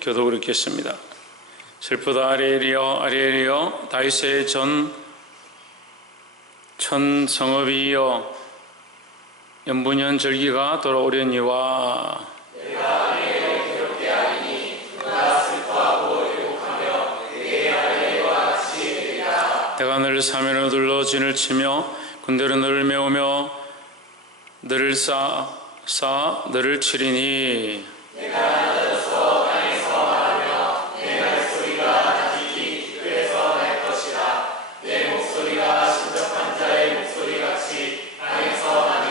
교독을 읽겠습니다. 슬프다 아리엘이여 아리엘이여 다윗의 천 성읍이여 연분연 절기가 돌아오려니와 내가 아리엘을 괴롭게 하리니 그가 슬퍼하고 애곡하며 그의 아리엘과 같이 되리라. 내가 너를 사면으로 둘러 진을 치며 군대로 너를 메우며 너를 쌓아 너를 치리니 내가 낮아서 땅에서 말하며 내 말소리가 낮이 기끌에서 날 것이라. 내 목소리가 신접한 자의 목소리같이 땅에서 나며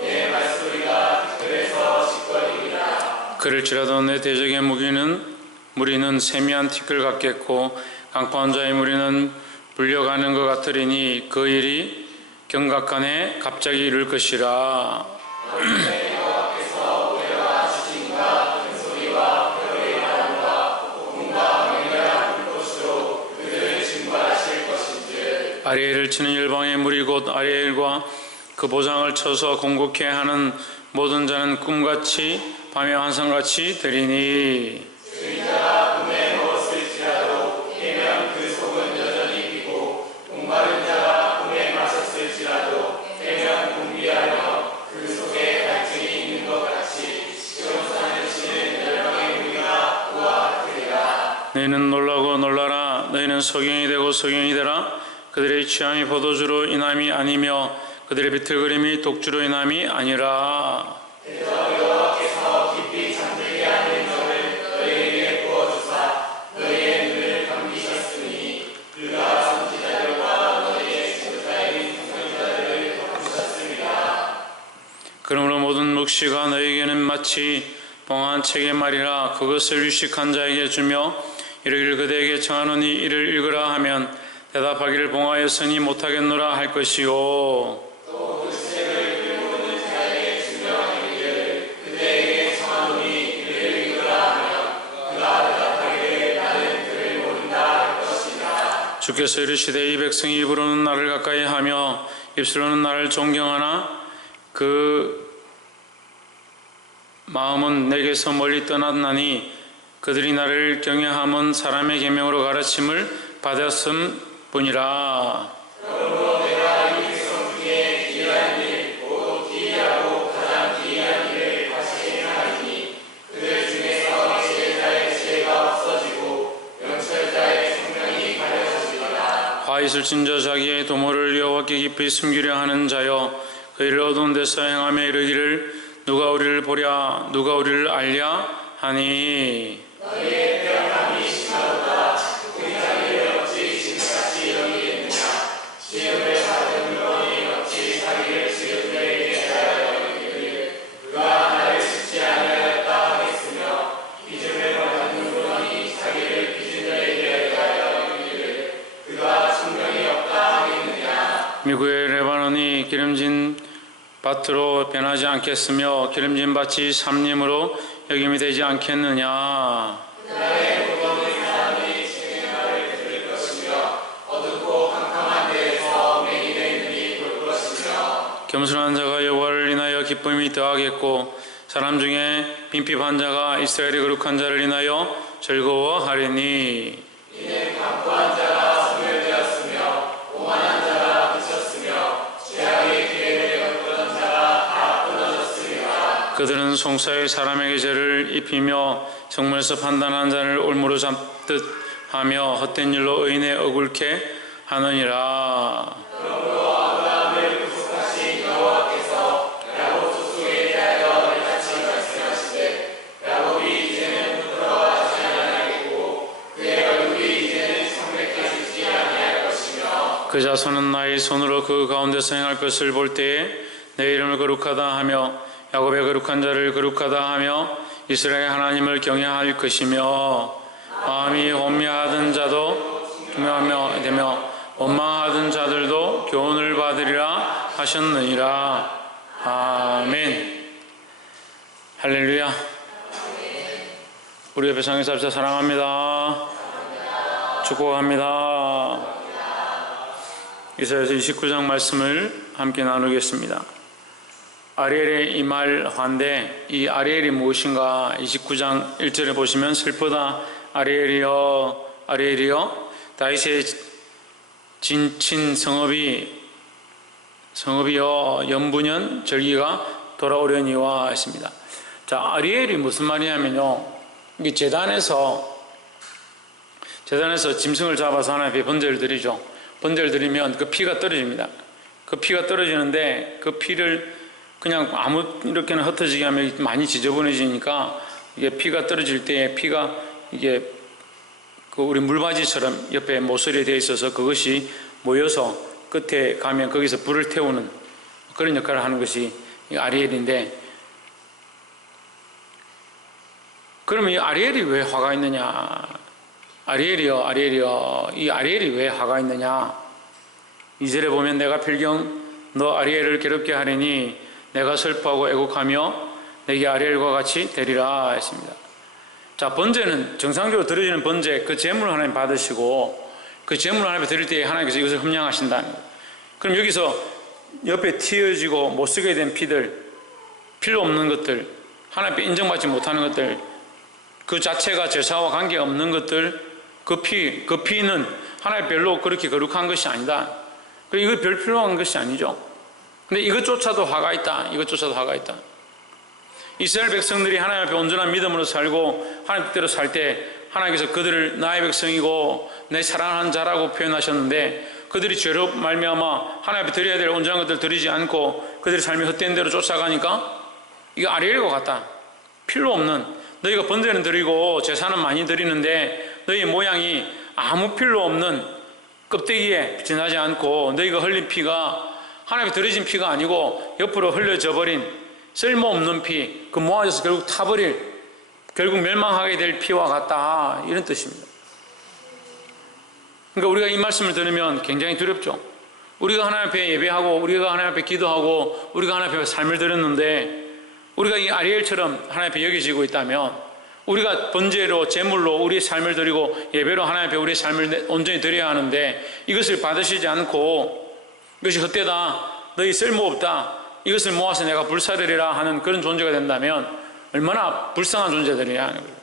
내 말소리가 기끌에서 시끄러리리라. 그럴지라도 내 대적의 무리는 세미한 티끌 같겠고 강포한 자의 무리는 불려가는 것 같으리니 그 일이 경각간에 갑자기 이룰 것이라. 여호와께서 우레와 지진과 큰소리와 별의 바람과 폭풍과 맹렬한 불꽃으로 그들을 징벌하실 것인즉 아리엘을 치는 열방의 무리 곧 아리엘과 그 보장을 쳐서 공곡해 하는 모든 자는 꿈같이 밤의 환상같이 되리니 승자가 꿈에 누웠을지라도 깨면 그 속은 여전히 비고 목마른 자가 꿈에 마셨을지라도 깨면 공비하며 그 속에 갈증이 있는 것 같이 시온산을 치는 열방의 무리가 그와 같으리라. 너희는 놀라고 놀라라. 너희는 소경이 되고 소경이 되라. 그들의 취함이 포도주로 인함이 아니며 그들의 비틀거림이 독주로 인함이 아니라. 여호와께서 깊이 잠들게 하는 저를 너희에게 부어주사 너희의 눈을 감기셨으니 그가 선지자들과 너희의 지도자인 선지자들을 덮으셨습니다. 그러므로 모든 묵시가 너희에게는 마치 봉한 책의 말이라. 그것을 유식한 자에게 주며 이르기를 그대에게 청하노니 이를 읽으라 하면 대답하기를 봉하였으니 못하겠노라 할 것이요. 또 그 책을 들고 있는 자에게 주며 이르기를 그대에게 청하노니 이를 읽으라 하면 그가 대답하기를 나는 그를 모른다 할 것이다. 주께서 이르시되 이 백성이 입으로는 나를 가까이 하며 입술로는 나를 존경하나 그 마음은 내게서 멀리 떠났나니 그들이 나를 경외함은 사람의 계명으로 가르침을 받았음 뿐이라. 그러므로 내가 이 백성 중에 기이한 일, 곧 기이하고 가장 기이한 일을 다시 행하리니 그들 중에서 지혜자의 지혜가 없어지고 명철자의 총명이 가려지리라. 화 있을 진저 자기의 도모를 여호와께 깊이 숨기려 하는 자여 그 일을 어두운 데서 행하며 이르기를 누가 우리를 보랴 누가 우리를 알랴 하니 너희의 태어남이 심하도다. 우리 자기를 어찌 신같이 여기겠느냐. 시험을 받은 물건이 어찌 자기를 시험자에게 대하여 여기기를 그가 나를 쉽지 아니하였다 하겠으며 빚음을 받은 물건이 자기를 빚은 자에게 대하여 여기기를 그가 총명이 없다 하겠느냐. 미국의 레바논이 기름진 밭으로 변하지 않겠으며 기름진 밭이 삼림으로 여김이 되지 않겠느냐. 그날에 못 얻는 사람이 책의 말을 들을 것이며 어둡고 캄캄한 데에서 맹인의 눈이 볼 것이며 겸손한 자가 여호와를 인하여 기쁨이 더하겠고 사람 중에 빈핍한 자가 이스라엘의 거룩한 자를 인하여 즐거워하리니 이는 강포한 자가 소멸되었으며 오만한 자가 그쳤으며 죄악의 기회를 엿보던 자가 다 끊어졌으리라. 그들은 송사의 사람에게 죄를 입히며 성문에서 판단한 자를 올무로 잡듯 하며 헛된 일로 의인의 억울케 하느니라. 그러므로 아브라함을 구속하신 여호와께서 야곱 족속에 대하여 이같이 말씀하시되 야곱이 이제는 부끄러워하지 아니하겠고 그의 얼굴이 이제는 창백해지지 아니할 것이며 그 자손은 나의 손으로 그 가운데서 행할 것을 볼 때에 내 이름을 거룩하다 하며 야곱의 거룩한 자를 거룩하다 하며 이스라엘 하나님을 경외할 것이며 마음이 혼미하던 자도 교묘하며 되며 원망하던 자들도 교훈을 받으리라 하셨느니라. 아멘. 할렐루야. 우리 옆에 상에서 합시다. 사랑합니다. 축복합니다. 이사야서 29장 말씀을 함께 나누겠습니다. 아리엘의 이 말 화인데, 이 아리엘이 무엇인가? 29장 1절에 보시면 슬프다 아리엘이여 아리엘이여 다윗의 진친 성읍이여 연분연 절기가 돌아오려니와 했습니다. 자, 아리엘이 무슨 말이냐면요, 이게 재단에서 짐승을 잡아서 하나님 앞에 번제를 드리죠. 번제를 드리면 그 피가 떨어집니다. 그 피가 떨어지는데 그 피를 그냥 아무 이렇게나 흩어지게 하면 많이 지저분해지니까 이게 피가 떨어질 때 피가 이게 그 우리 물바지처럼 옆에 모서리에 되어 있어서 그것이 모여서 끝에 가면 거기서 불을 태우는 그런 역할을 하는 것이 아리엘인데, 그러면 이 아리엘이 왜 화가 있느냐? 아리엘이여 이 아리엘이 왜 화가 있느냐? 2절에 보면 내가 필경 너 아리엘을 괴롭게 하리니 내가 슬퍼하고 애곡하며 내게 아리엘과 같이 되리라 했습니다. 자, 번제는 정상적으로 드려지는 번제, 그 제물을 하나님 받으시고 그 제물을 하나님께 드릴 때 하나님께서 이것을 흠양하신다는 거예요. 그럼 여기서 옆에 튀어지고 못 쓰게 된 피들, 필요 없는 것들, 하나님께 인정받지 못하는 것들, 그 자체가 제사와 관계가 없는 것들, 그 피는 하나님 별로 그렇게 거룩한 것이 아니다. 그리고 이거 별 필요한 것이 아니죠. 근데 이것조차도 화가 있다. 이스라엘 백성들이 하나님 앞에 온전한 믿음으로 살고 하나님 뜻대로 살 때 하나님께서 그들을 나의 백성이고 내 사랑하는 자라고 표현하셨는데, 그들이 죄로 말미암아 하나님 앞에 드려야 될 온전한 것들을 드리지 않고 그들의 삶이 헛된 대로 쫓아가니까 이거 아리엘과 같다. 필요 없는, 너희가 번제는 드리고 제사는 많이 드리는데 너희 모양이 아무 필요 없는 껍데기에 지나지 않고 너희가 흘린 피가 하나님께 드려진 피가 아니고 옆으로 흘려져 버린 쓸모없는 피, 그 모아져서 결국 타버릴, 결국 멸망하게 될 피와 같다, 이런 뜻입니다. 그러니까 우리가 이 말씀을 들으면 굉장히 두렵죠. 우리가 하나님 앞에 예배하고 우리가 하나님 앞에 기도하고 우리가 하나님 앞에 삶을 드렸는데 우리가 이 아리엘처럼 하나님 앞에 여겨지고 있다면, 우리가 번제로 제물로 우리의 삶을 드리고 예배로 하나님 앞에 우리의 삶을 온전히 드려야 하는데 이것을 받으시지 않고 이것이 헛되다, 너희 쓸모없다, 이것을 모아서 내가 불사르리라 하는 그런 존재가 된다면 얼마나 불쌍한 존재들이냐 하는 거예요.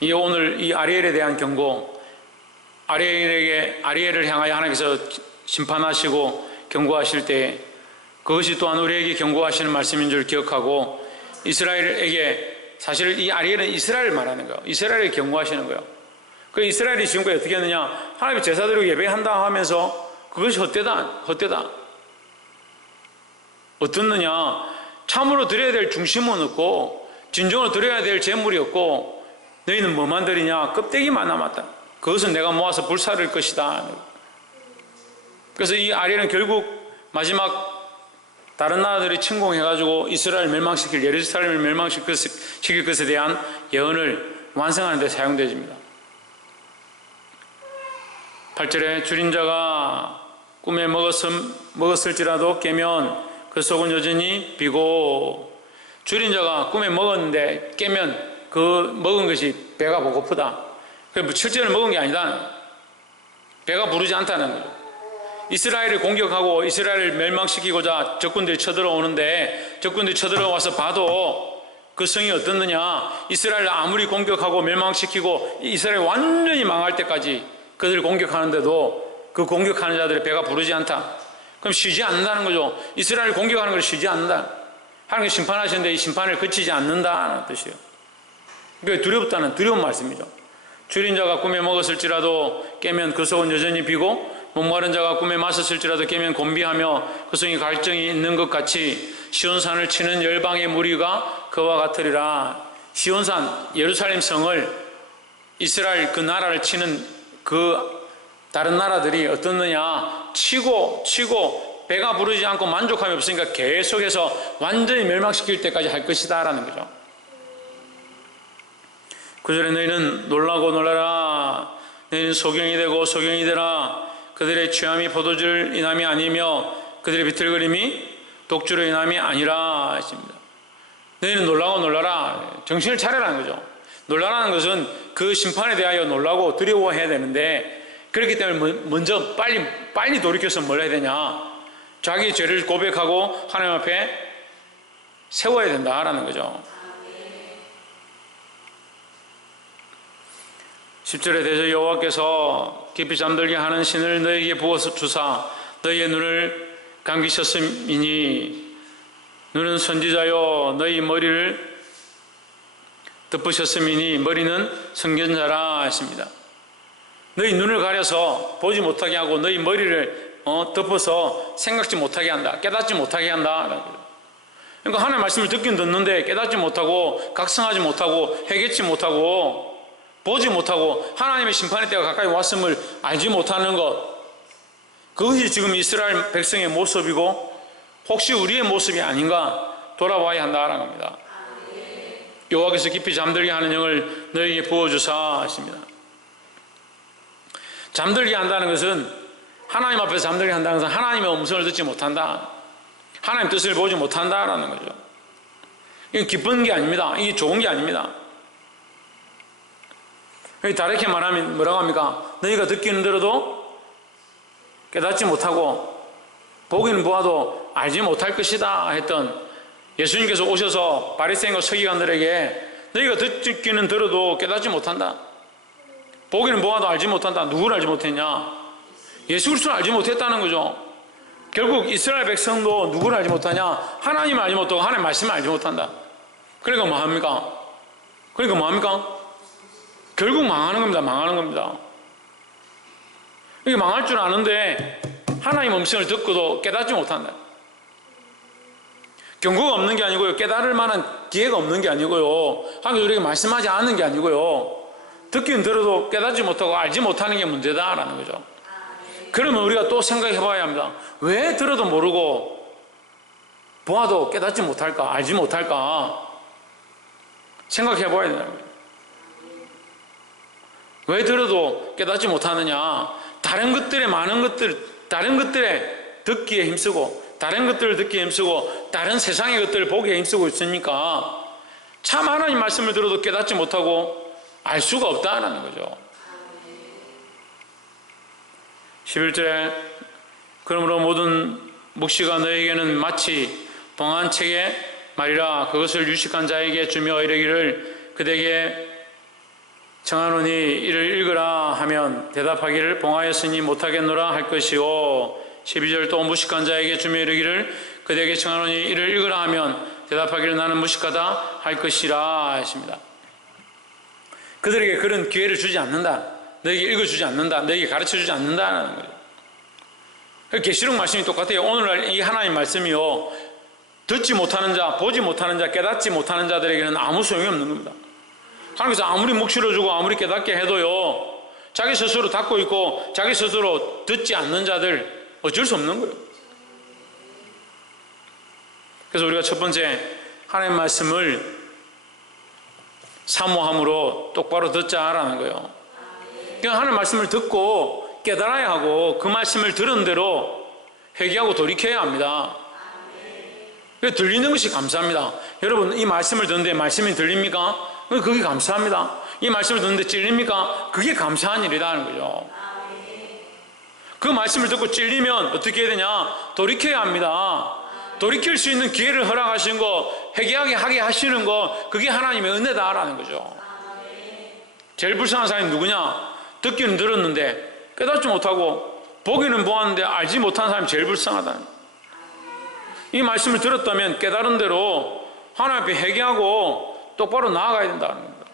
이 오늘 이 아리엘에 대한 경고, 아리엘을 향하여 하나님께서 심판하시고 경고하실 때 그것이 또한 우리에게 경고하시는 말씀인 줄 기억하고, 이스라엘에게, 사실 이 아리엘은 이스라엘을 말하는 거예요. 이스라엘을 경고하시는 거예요. 그 이스라엘이 지금까지 어떻게 했느냐? 하나님의 제사드리고 예배한다 하면서 그것이 헛되다. 어떻느냐? 참으로 드려야 될 중심은 없고 진정으로 드려야 될 제물이 없고 너희는 뭐만 드리냐? 껍데기만 남았다. 그것은 내가 모아서 불사를 것이다. 그래서 이 아리엘은 결국 마지막 다른 나라들이 침공해가지고 이스라엘을 멸망시킬, 예루살렘을 멸망시킬 것에 대한 예언을 완성하는 데 사용되집니다. 8절에 줄인 자가 꿈에 먹었을지라도 깨면 그 속은 여전히 비고, 줄인 자가 꿈에 먹었는데 깨면 그 먹은 것이 배가 고프다. 그러니까 실제로 먹은 게 아니다. 배가 부르지 않다는 거죠. 이스라엘을 공격하고 이스라엘을 멸망시키고자 적군들이 쳐들어오는데 적군들이 쳐들어와서 봐도 그 성이 어떻느냐? 이스라엘을 아무리 공격하고 멸망시키고 이스라엘이 완전히 망할 때까지 그들을 공격하는데도 그 공격하는 자들의 배가 부르지 않다. 그럼 쉬지 않는다는 거죠. 이스라엘을 공격하는 걸 쉬지 않는다. 하나님이 심판하시는데 이 심판을 그치지 않는다는 뜻이에요. 그게 두렵다는 두려운 말씀이죠. 줄인 자가 꿈에 먹었을지라도 깨면 그 속은 여전히 비고, 목마른 자가 꿈에 마셨을지라도 깨면 곤비하며 그 성이 갈증이 있는 것 같이 시온산을 치는 열방의 무리가 그와 같으리라. 시온산, 예루살렘 성을, 이스라엘 그 나라를 치는 그 다른 나라들이 어떻느냐? 치고 배가 부르지 않고 만족함이 없으니까 계속해서 완전히 멸망시킬 때까지 할 것이다 라는 거죠. 9절에 너희는 놀라고 놀라라. 너희는 소경이 되고 소경이 되라. 그들의 취함이 포도주를 인함이 아니며 그들의 비틀거림이 독주로 인함이 아니라 했습니다. 너희는 놀라고 놀라라. 정신을 차려라는 거죠. 놀라라는 것은 그 심판에 대하여 놀라고 두려워해야 되는데, 그렇기 때문에 먼저 빨리 돌이켜서 뭘 해야 되냐? 자기 죄를 고백하고 하나님 앞에 세워야 된다라는 거죠. 10절에 대저 여호와께서 깊이 잠들게 하는 신을 너희에게 부어서 주사 너희의 눈을 감기셨음이니 눈은 선지자요 너희 머리를 덮으셨음이니 머리는 선견자라 했습니다. 너희 눈을 가려서 보지 못하게 하고 너희 머리를 덮어서 생각지 못하게 한다, 깨닫지 못하게 한다. 그러니까 하나님의 말씀을 듣긴 듣는데 깨닫지 못하고 각성하지 못하고 회개치 못하고 보지 못하고 하나님의 심판의 때가 가까이 왔음을 알지 못하는 것, 그것이 지금 이스라엘 백성의 모습이고 혹시 우리의 모습이 아닌가 돌아봐야 한다는 겁니다. 여호와께서 깊이 잠들게 하는 영을 너희에게 부어주사 하십니다. 잠들게 한다는 것은, 하나님 앞에서 잠들게 한다는 것은 하나님의 음성을 듣지 못한다, 하나님 뜻을 보지 못한다라는 거죠. 이게 기쁜 게 아닙니다. 이게 좋은 게 아닙니다. 다르게 말하면 뭐라고 합니까? 너희가 듣기는 들어도 깨닫지 못하고 보기는 보아도 알지 못할 것이다 했던 예수님께서 오셔서 바리새인과 서기관들에게 너희가 듣기는 들어도 깨닫지 못한다, 보기는 보아도 알지 못한다. 누구를 알지 못했냐? 예수 그리스도를 알지 못했다는 거죠. 결국 이스라엘 백성도 누구를 알지 못하냐? 하나님을 알지 못하고 하나님의 말씀을 알지 못한다. 그러니까 뭐합니까? 결국 망하는 겁니다. 망하는 겁니다. 이게 망할 줄 아는데 하나님 음성을 듣고도 깨닫지 못한다. 경고가 없는 게 아니고요, 깨달을 만한 기회가 없는 게 아니고요, 하나님 우리에게 말씀하지 않는 게 아니고요, 듣기는 들어도 깨닫지 못하고 알지 못하는 게 문제다라는 거죠. 그러면 우리가 또 생각해 봐야 합니다. 왜 들어도 모르고 보아도 깨닫지 못할까, 알지 못할까 생각해 봐야 된다는 거예요. 왜 들어도 깨닫지 못하느냐? 다른 것들에 많은 것들, 다른 것들에 듣기에 힘쓰고 다른 것들을 듣기에 힘쓰고 다른 세상의 것들을 보기에 힘쓰고 있으니까 참 하나님 말씀을 들어도 깨닫지 못하고 알 수가 없다는 거죠. 11절에 그러므로 모든 묵시가 너에게는 마치 동한 책의 말이라 그것을 유식한 자에게 주며 이르기를 그대에게 청하노니 이를 읽으라 하면 대답하기를 봉하였으니 못하겠노라 할 것이요 12절 또 무식한 자에게 주며 이르기를 그대에게 청하노니 이를 읽으라 하면 대답하기를 나는 무식하다 할 것이라 하십니다. 그들에게 그런 기회를 주지 않는다, 너에게 읽어주지 않는다, 너에게 가르쳐주지 않는다는 거예요. 계시록 말씀이 똑같아요. 오늘날 이 하나님 말씀이요, 듣지 못하는 자, 보지 못하는 자, 깨닫지 못하는 자들에게는 아무 소용이 없는 겁니다. 하나님께서 아무리 묵시를 주고 아무리 깨닫게 해도요, 자기 스스로 닫고 있고 자기 스스로 듣지 않는 자들 어쩔 수 없는 거예요. 그래서 우리가 첫 번째 하나님 말씀을 사모함으로 똑바로 듣자라는 거예요. 그러니까 하나님 말씀을 듣고 깨달아야 하고 그 말씀을 들은 대로 회개하고 돌이켜야 합니다. 들리는 것이 감사합니다. 여러분, 이 말씀을 듣는데 말씀이 들립니까? 그게 감사합니다. 이 말씀을 듣는데 찔립니까? 그게 감사한 일이라는 거죠. 그 말씀을 듣고 찔리면 어떻게 해야 되냐? 돌이켜야 합니다. 돌이킬 수 있는 기회를 허락하신 거, 회개하게 하게 하시는 거, 그게 하나님의 은혜다라는 거죠. 제일 불쌍한 사람이 누구냐? 듣기는 들었는데 깨닫지 못하고 보기는 보았는데 알지 못한 사람이 제일 불쌍하다. 이 말씀을 들었다면 깨달은 대로 하나님 앞에 회개하고 똑바로 나아가야 된다는 겁니다.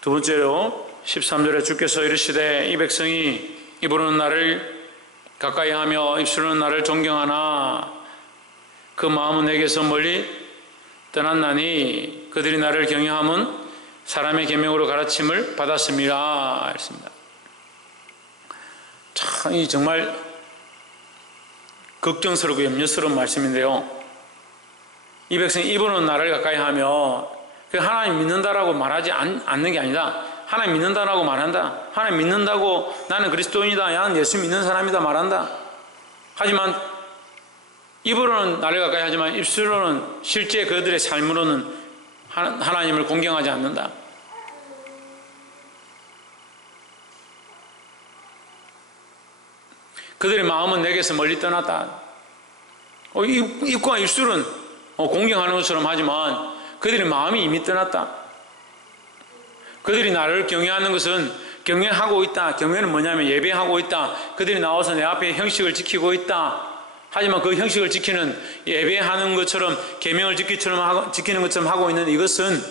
두 번째로 13절에 주께서 이르시되 이 백성이 입으로는 나를 가까이 하며 입술로는 나를 존경하나 그 마음은 내게서 멀리 떠났나니 그들이 나를 경외함은 사람의 계명으로 가르침을 받았음이라 했습니다. 참, 이 정말 걱정스럽고 염려스러운 말씀인데요, 이 백성이 입으로는 나를 가까이 하며, 하나님 믿는다라고 말하지 않는 게 아니라 하나님 믿는다라고 말한다. 하나님 믿는다고 나는 그리스도인이다, 나는 예수 믿는 사람이다 말한다. 하지만 입으로는 나를 가까이 하지만 입술로는, 실제 그들의 삶으로는 하나님을 공경하지 않는다. 그들의 마음은 내게서 멀리 떠났다. 입과 입술은 공경하는 것처럼 하지만 그들의 마음이 이미 떠났다. 그들이 나를 경외하는 것은 경외하고 있다. 경외는 뭐냐면 예배하고 있다. 그들이 나와서 내 앞에 형식을 지키고 있다. 하지만 그 형식을 지키는, 예배하는 것처럼 계명을 지키는 것처럼 하고 있는 이것은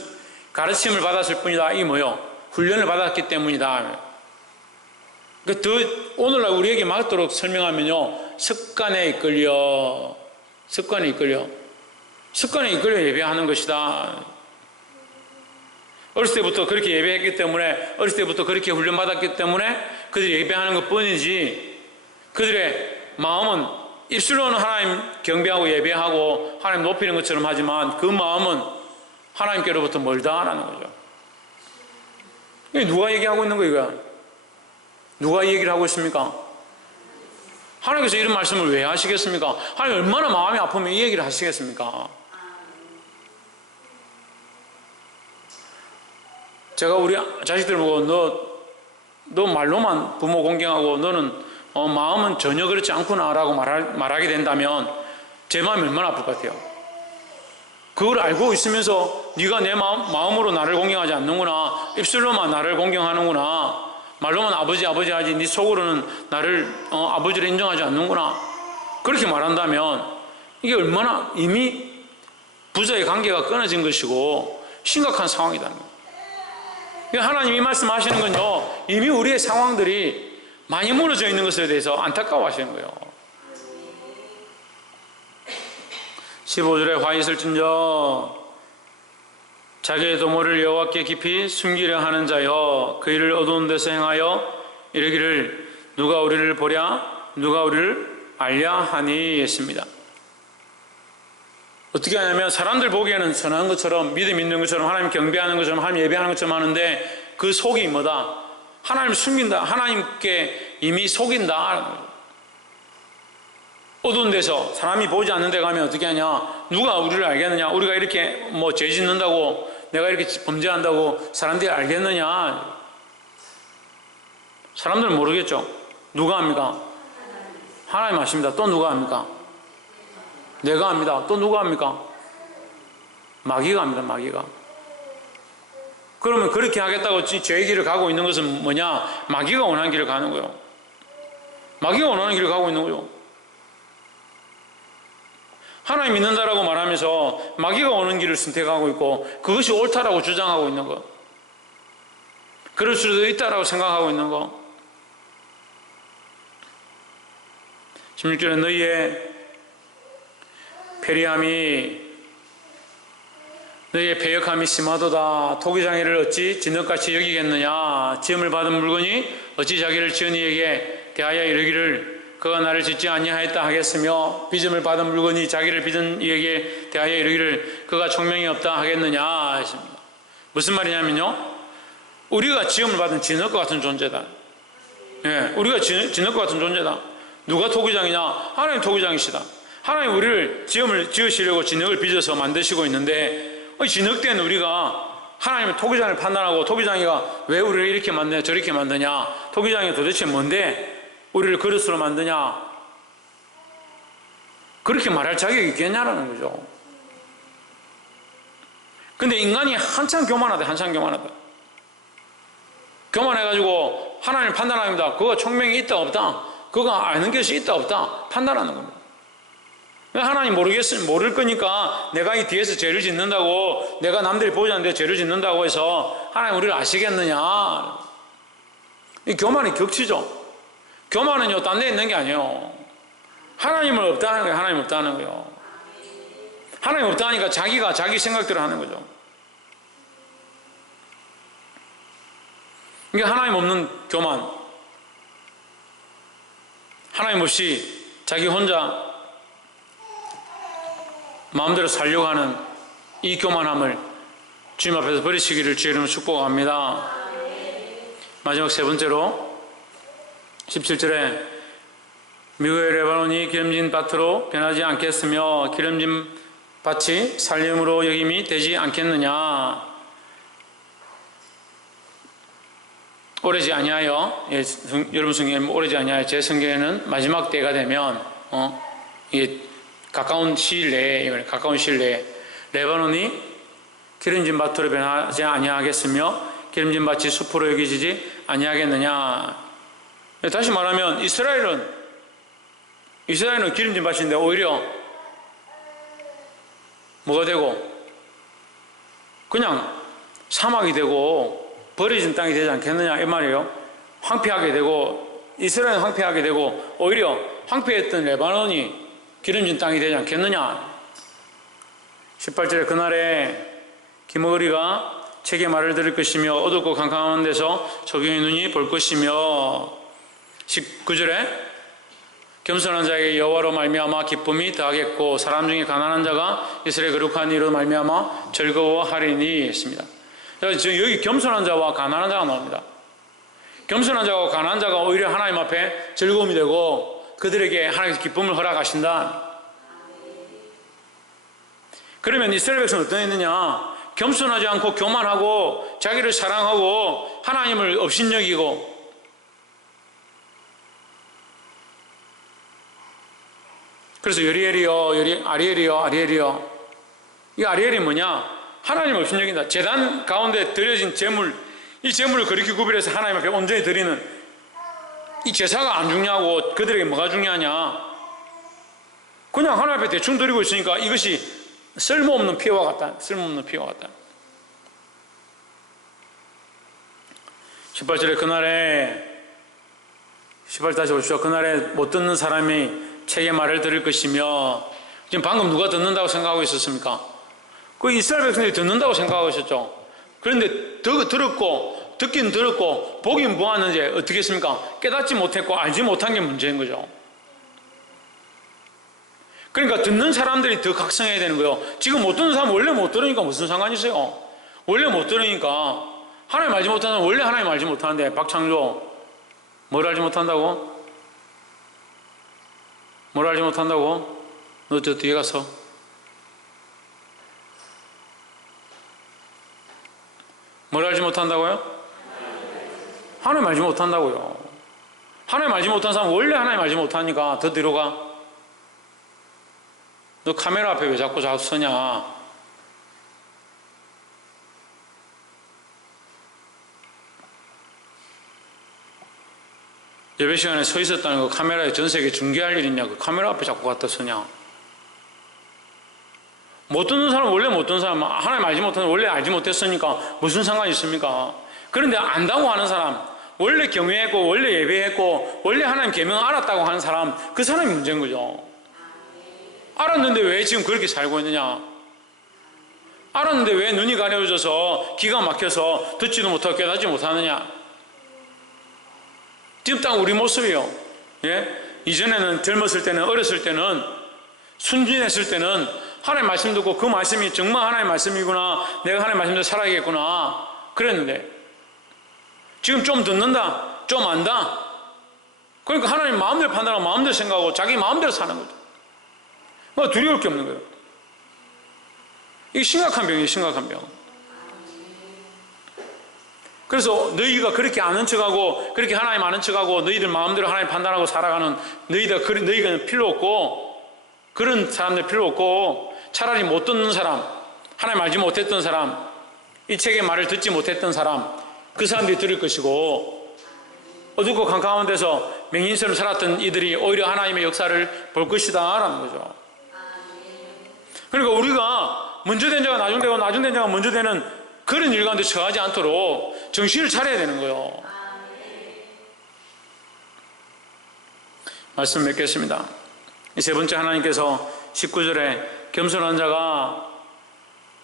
가르침을 받았을 뿐이다. 이 뭐요? 훈련을 받았기 때문이다. 오늘날 우리에게 맞도록 설명하면요, 습관에 이끌려 예배하는 것이다. 어렸을 때부터 그렇게 예배했기 때문에, 어렸을 때부터 그렇게 훈련받았기 때문에 그들이 예배하는 것 뿐이지, 그들의 마음은 입술로는 하나님 경배하고 예배하고 하나님 높이는 것처럼 하지만 그 마음은 하나님께로부터 멀다라는 거죠. 이게 누가 얘기하고 있는 거예요? 누가 이 얘기를 하고 있습니까? 하나님께서 이런 말씀을 왜 하시겠습니까? 하나님 얼마나 마음이 아프면 이 얘기를 하시겠습니까? 제가 우리 자식들 보고 너 말로만 부모 공경하고 너는 마음은 전혀 그렇지 않구나라고 말하게 된다면 제 마음이 얼마나 아플 것 같아요. 그걸 알고 있으면서 네가 내 마음으로 나를 공경하지 않는구나, 입술로만 나를 공경하는구나, 말로만 아버지 하지 네 속으로는 나를 아버지를 인정하지 않는구나, 그렇게 말한다면 이게 얼마나 이미 부자의 관계가 끊어진 것이고 심각한 상황이다는 거예요. 하나님이 이 말씀하시는 건요, 이미 우리의 상황들이 많이 무너져 있는 것에 대해서 안타까워하시는 거예요. 15절에 화 있을진저 자기의 도모를 여호와께 깊이 숨기려 하는 자여, 그 일을 어두운 데서 행하여 이르기를 누가 우리를 보랴 누가 우리를 알랴 하니 했습니다. 어떻게 하냐면 사람들 보기에는 선한 것처럼, 믿음 있는 것처럼, 하나님 경배하는 것처럼, 하나님 예배하는 것처럼 하는데 그 속이 뭐다? 하나님을 숨긴다. 하나님께 이미 속인다. 어두운 데서 사람이 보지 않는 데 가면 어떻게 하냐? 누가 우리를 알겠느냐? 우리가 이렇게 죄 짓는다고, 내가 이렇게 범죄한다고 사람들이 알겠느냐? 사람들은 모르겠죠. 누가 합니까? 하나님 아십니다. 또 누가 합니까? 내가 합니다. 또 누가 합니까? 마귀가 합니다. 마귀가. 그러면 그렇게 하겠다고 죄의 길을 가고 있는 것은 뭐냐? 마귀가 원하는 길을 가는 거예요. 마귀가 원하는 길을 가고 있는 거예요. 하나님 믿는다라고 말하면서 마귀가 오는 길을 선택하고 있고 그것이 옳다라고 주장하고 있는 것, 그럴 수도 있다라고 생각하고 있는 것. 16절에 너희의 패리함이, 너희의 패역함이 심하도다. 토기장이를 어찌 진흙같이 여기겠느냐? 지음을 받은 물건이 어찌 자기를 지은 이에게 대하여 이르기를 그가 나를 짓지 아니하였다 하겠으며, 빚음을 받은 물건이 자기를 빚은 이에게 대하여 이르기를 그가 총명이 없다 하겠느냐 했습니다. 무슨 말이냐면요, 우리가 지음을 받은 진흙과 같은 존재다. 예, 우리가 진흙과 같은 존재다. 누가 토기장이냐? 하나님 토기장이시다. 하나님 우리를 지음을 지으시려고 진흙을 빚어서 만드시고 있는데, 진흙된 우리가 하나님의 토기장을 판단하고 토기장이가 왜 우리를 이렇게 만드냐 저렇게 만드냐, 토기장이 도대체 뭔데 우리를 그릇으로 만드냐, 그렇게 말할 자격이 있겠냐라는 거죠. 근데 인간이 한참 교만하다. 교만해가지고 하나님을 판단합니다. 그가 총명이 있다 없다, 그가 아는 것이 있다 없다 판단하는 겁니다. 하나님 모를 거니까 내가 이 뒤에서 죄를 짓는다고, 내가 남들이 보지 않는데 죄를 짓는다고 해서 하나님 우리를 아시겠느냐. 이 교만이 격치죠. 교만은요, 딴 데 있는 게 아니에요. 하나님을 없다 하는 거예요. 하나님 없다 하는 거예요. 하나님 없다 하니까 자기가 자기 생각대로 하는 거죠. 이게 하나님 없는 교만, 하나님 없이 자기 혼자 마음대로 살려고 하는 이 교만함을 주님 앞에서 버리시기를 주의 이름으로 축복합니다. 마지막 세 번째로 17절에 미국의 레바논이 기름진 밭으로 변하지 않겠으며 기름진 밭이 살림으로 여김이 되지 않겠느냐. 오래지 아니하여, 여러분 성경에 오래지 아니하여 제 성경에는 마지막 때가 되면 이게 가까운 시일 내에 레바논이 기름진 밭으로 변하지 아니하겠으며 기름진 밭이 숲으로 여기지지 아니하겠느냐. 다시 말하면 이스라엘은 기름진 밭인데 오히려 뭐가 되고 그냥 사막이 되고 버려진 땅이 되지 않겠느냐 이 말이에요. 황폐하게 되고 이스라엘은 황폐하게 되고 오히려 황폐했던 레바논이 기름진 땅이 되지 않겠느냐. 18절에 그날에 기머거리가 책의 말을 들을 것이며 어둡고 캄캄한 데서 소경의 눈이 볼 것이며 19절에 겸손한 자에게 여호와로 말미암아 기쁨이 더하겠고 사람 중에 가난한 자가 이스라엘 거룩한 이로 말미암아 즐거워하리니 했습니다. 여기 겸손한 자와 가난한 자가 나옵니다. 겸손한 자와 가난한 자가 오히려 하나님 앞에 즐거움이 되고 그들에게 하나님께서 기쁨을 허락하신다. 그러면 이스라엘 백성은 어떤 했느냐? 겸손하지 않고 교만하고 자기를 사랑하고 하나님을 업신여기고 그래서 아리엘이요. 이 아리엘이 뭐냐? 하나님을 업신여긴다. 제단 가운데 드려진 제물, 이 제물을 그렇게 구별해서 하나님 앞에 온전히 드리는 이 제사가 안 중요하고 그들에게 뭐가 중요하냐? 그냥 하나님 앞에 대충 드리고 있으니까 이것이 쓸모없는 피와 같다. 18절에 그날에 18 다시 보십시오. 그날에 못 듣는 사람이 책의 말을 들을 것이며 지금 방금 누가 듣는다고 생각하고 있었습니까? 그 이스라엘 백성들이 듣는다고 생각하고 있었죠. 그런데 듣긴 들었고 보긴 보았는지 어떻게 했습니까? 깨닫지 못했고 알지 못한 게 문제인 거죠. 그러니까 듣는 사람들이 더 각성해야 되는 거예요. 지금 못 듣는 사람은 원래 못 들으니까 무슨 상관이 있어요? 원래 못 들으니까 하나님 알지 못하는 사람은 원래 하나님 알지 못하는데 박창조 뭘 알지 못한다고? 뭘 알지 못한다고? 너 저 뒤에 가서 뭘 알지 못한다고요? 하나님 알지 못한다고요. 하나님 알지 못한 사람은 원래 하나님 알지 못하니까 더 뒤로 가. 너 카메라 앞에 왜 자꾸 서냐? 예배 시간에 서 있었다는 거 카메라에 전 세계 중계할 일 있냐? 그 카메라 앞에 자꾸 갖다 서냐? 못 듣는 사람은 원래 못 듣는 사람, 하나님 알지 못하는 원래 알지 못했으니까 무슨 상관이 있습니까? 그런데 안다고 하는 사람, 원래 경외했고 원래 예배했고 원래 하나님 계명을 알았다고 하는 사람, 그 사람이 문제인 거죠. 알았는데 왜 지금 그렇게 살고 있느냐? 알았는데 왜 눈이 가려져서 기가 막혀서 듣지도 못하고 깨닫지 못하느냐? 지금 딱 우리 모습이요. 이전에는 젊었을 때는, 어렸을 때는, 순진했을 때는 하나님 말씀 듣고 그 말씀이 정말 하나님 말씀이구나, 내가 하나님 말씀대로 살아야겠구나 그랬는데 지금 좀 듣는다, 좀 안다. 그러니까 하나님 마음대로 판단하고 마음대로 생각하고 자기 마음대로 사는 거죠. 두려울 게 없는 거예요. 이게 심각한 병이에요. 심각한 병. 그래서 너희가 그렇게 아는 척하고 그렇게 하나님 아는 척하고 너희들 마음대로 하나님 판단하고 살아가는 너희가 필요 없고 그런 사람들 필요 없고 차라리 못 듣는 사람, 하나님 알지 못했던 사람, 이 책의 말을 듣지 못했던 사람, 그 사람들이 들을 것이고 어둡고 캄캄한 데서 맹인처럼 살았던 이들이 오히려 하나님의 역사를 볼 것이다 라는 거죠. 그러니까 우리가 먼저 된 자가 나중 되고 나중 된 자가 먼저 되는 그런 일 가운데 처하지 않도록 정신을 차려야 되는 거예요. 말씀 맺겠습니다. 세 번째, 하나님께서 19절에 겸손한 자가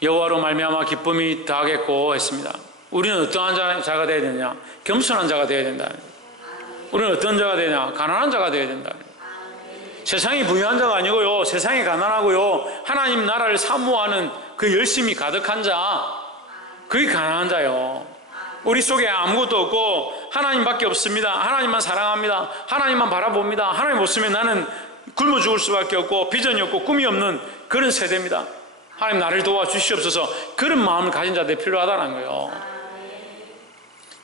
여호와로 말미암아 기쁨이 더하겠고 했습니다. 우리는 어떠한 자가 되어야 되느냐? 겸손한 자가 되어야 된다. 우리는 어떤 자가 되냐? 가난한 자가 되어야 된다. 세상이 부유한 자가 아니고요, 세상이 가난하고요, 하나님 나라를 사모하는 그 열심이 가득한 자, 그게 가난한 자요. 우리 속에 아무것도 없고 하나님밖에 없습니다. 하나님만 사랑합니다. 하나님만 바라봅니다. 하나님 없으면 나는 굶어 죽을 수밖에 없고 비전이 없고 꿈이 없는 그런 세대입니다. 하나님 나를 도와주시옵소서. 그런 마음을 가진 자들이 필요하다는 거예요.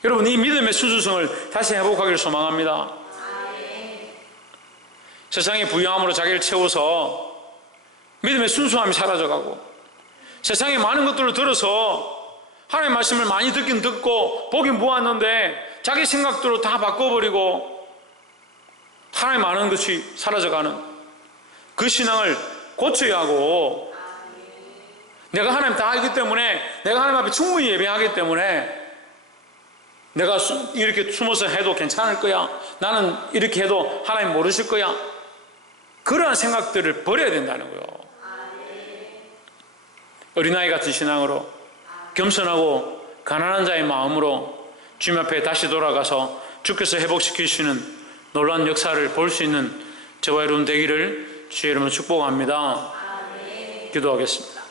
여러분, 이 믿음의 순수성을 다시 회복하기를 소망합니다. 세상의 부유함으로 자기를 채워서 믿음의 순수함이 사라져가고, 세상에 많은 것들을 들어서 하나님의 말씀을 많이 듣긴 듣고 보긴 보았는데 자기 생각대로 다 바꿔버리고 하나님 아는 것이 사라져가는 그 신앙을 고쳐야 하고, 내가 하나님 다 알기 때문에, 내가 하나님 앞에 충분히 예배하기 때문에 내가 이렇게 숨어서 해도 괜찮을 거야, 나는 이렇게 해도 하나님 모르실 거야, 그러한 생각들을 버려야 된다는 거예요. 어린아이 같은 신앙으로, 겸손하고 가난한 자의 마음으로 주님 앞에 다시 돌아가서 주께서 회복시키시는 놀라운 역사를 볼 수 있는 저와 여러분 되기를 주의 이름으로 축복합니다. 기도하겠습니다.